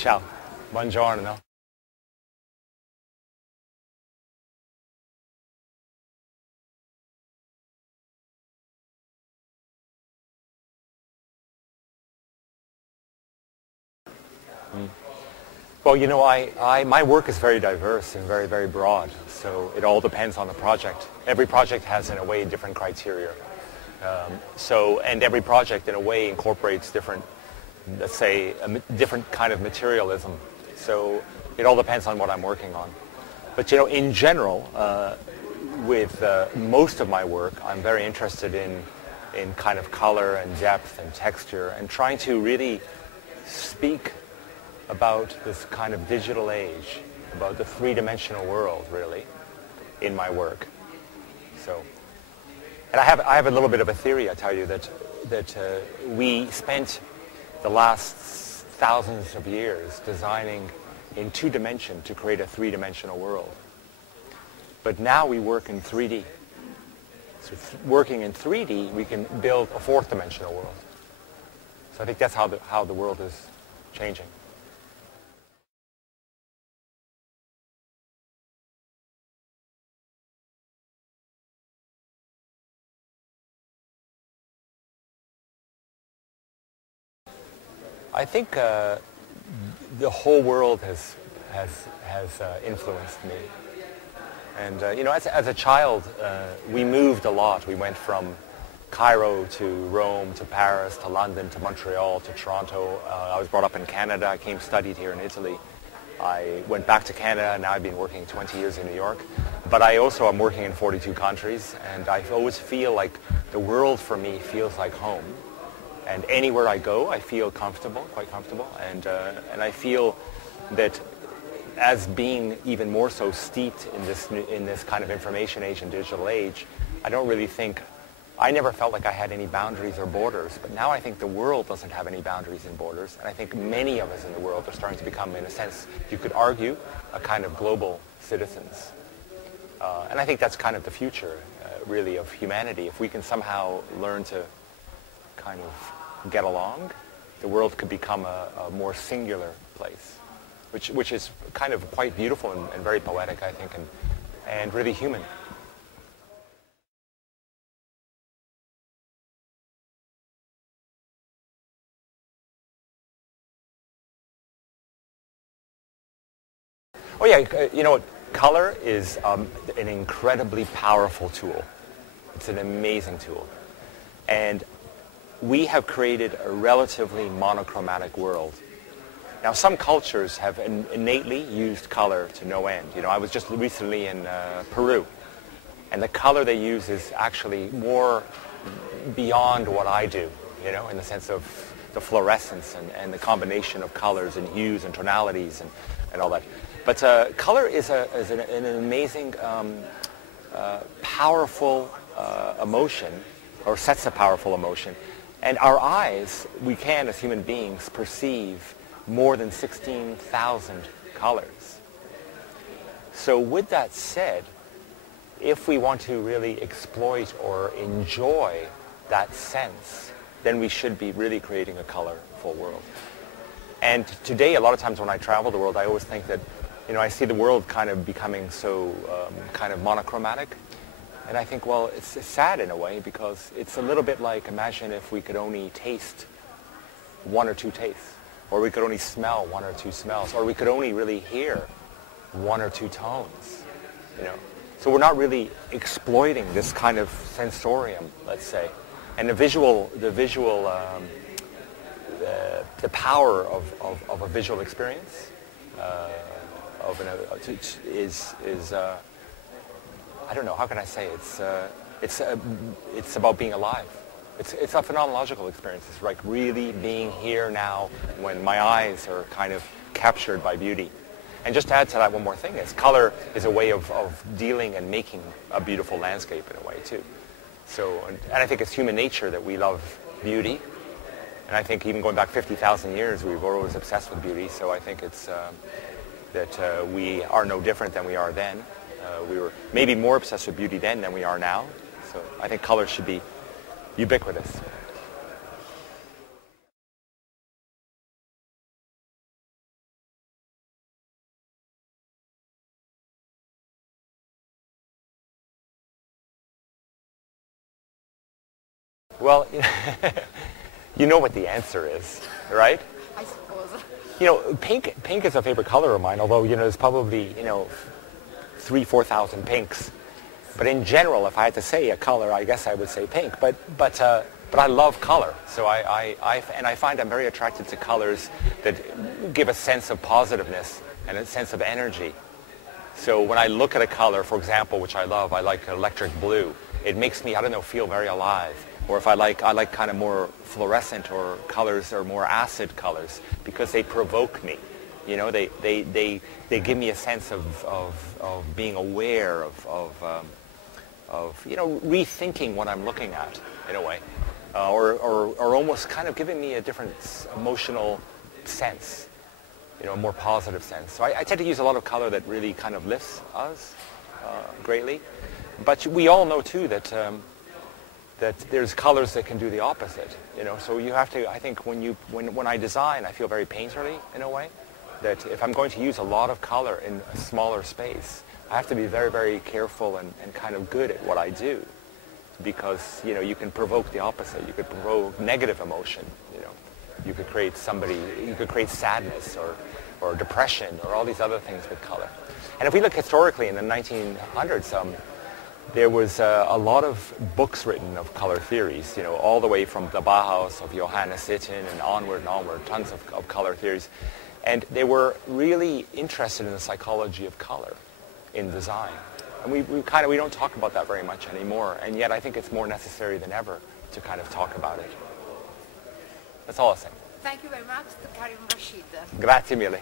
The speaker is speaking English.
Ciao. Buongiorno. Well, my work is very diverse and very, very broad. So it all depends on the project. Every project has, in a way, different criteria. And every project, in a way, incorporates different, let's say, different kind of materialism. So it all depends on what I'm working on. But, in general, with most of my work, I'm very interested in kind of color and depth and texture and trying to really speak about this kind of digital age, about the three-dimensional world, really, in my work. So, and I have a little bit of a theory, I tell you, that we spent the last thousands of years designing in 2D to create a three-dimensional world. But now we work in 3D. So working in 3D, we can build a fourth-dimensional world. So I think that's how the world is changing. I think the whole world has influenced me. And as a child, we moved a lot. We went from Cairo to Rome to Paris to London to Montreal to Toronto. I was brought up in Canada. I studied here in Italy. I went back to Canada. Now I've been working 20 years in New York. But I also am working in 42 countries, and I always feel like the world for me feels like home. And anywhere I go, I feel comfortable, quite comfortable, and I feel that as being even more so steeped in this kind of information age and digital age, I never felt like I had any boundaries or borders, but now I think the world doesn't have any boundaries and borders, and I think many of us in the world are starting to become, in a sense, you could argue, a kind of global citizens. And I think that's kind of the future, really, of humanity. If we can somehow learn to kind of get along, the world could become a more singular place, which is kind of quite beautiful and very poetic, I think, and really human. Oh yeah, color is an incredibly powerful tool. It's an amazing tool. And we have created a relatively monochromatic world. Now, some cultures have innately used color to no end. I was just recently in Peru, and the color they use is actually more beyond what I do, in the sense of the fluorescence and the combination of colors and hues and tonalities and all that. But color is an amazing, powerful emotion, or sets a powerful emotion. And our eyes, we can, as human beings, perceive more than 16,000 colors. So with that said, if we want to really exploit or enjoy that sense, then we should be really creating a colorful world. And today, a lot of times when I travel the world, I always think that, I see the world kind of becoming so kind of monochromatic. And I think, well, it's sad in a way, because it's a little bit like, imagine if we could only taste one or two tastes, or we could only smell one or two smells, or we could only really hear one or two tones, So we're not really exploiting this kind of sensorium, let's say. And the power of a visual experience is I don't know, how can I say, it's about being alive. It's a phenomenological experience. It's like really being here now when my eyes are kind of captured by beauty. And just to add to that, one more thing is color is a way of dealing and making a beautiful landscape in a way too. So, and I think it's human nature that we love beauty. And I think even going back 50,000 years, we were always obsessed with beauty. So I think it's that we are no different than we are then. We were maybe more obsessed with beauty then than we are now. So I think color should be ubiquitous. Well, you know what the answer is, right? I suppose. You know, pink is a favorite color of mine, although, you know, there's probably, you know, 4,000 pinks. But in general, if I had to say a color, I guess I would say pink. But I love color. So I find I'm very attracted to colors that give a sense of positiveness and a sense of energy. So when I look at a color, for example, which I love, I like electric blue. It makes me, I don't know, feel very alive. Or if I like kind of more fluorescent or colors or more acid colors because they provoke me. You know, they give me a sense of being aware of you know, rethinking what I'm looking at in a way, or almost kind of giving me a different emotional sense, you know, a more positive sense. So I tend to use a lot of color that really kind of lifts us greatly. But we all know too that that there's colors that can do the opposite. You know, so you have to. I think when I design, I feel very painterly in a way. That if I'm going to use a lot of color in a smaller space, I have to be very, very careful and kind of good at what I do, because, you know, you can provoke the opposite. You could provoke negative emotion. You know, you could create sadness or depression or all these other things with color. And if we look historically in the 1900s, there was a lot of books written of color theories. You know, all the way from the Bauhaus of Johannes Itten and onward, tons of color theories. And they were really interested in the psychology of color in design. And we don't talk about that very much anymore. And yet I think it's more necessary than ever to kind of talk about it. That's all I'll say. Thank you very much to Karim Rashid. Grazie mille.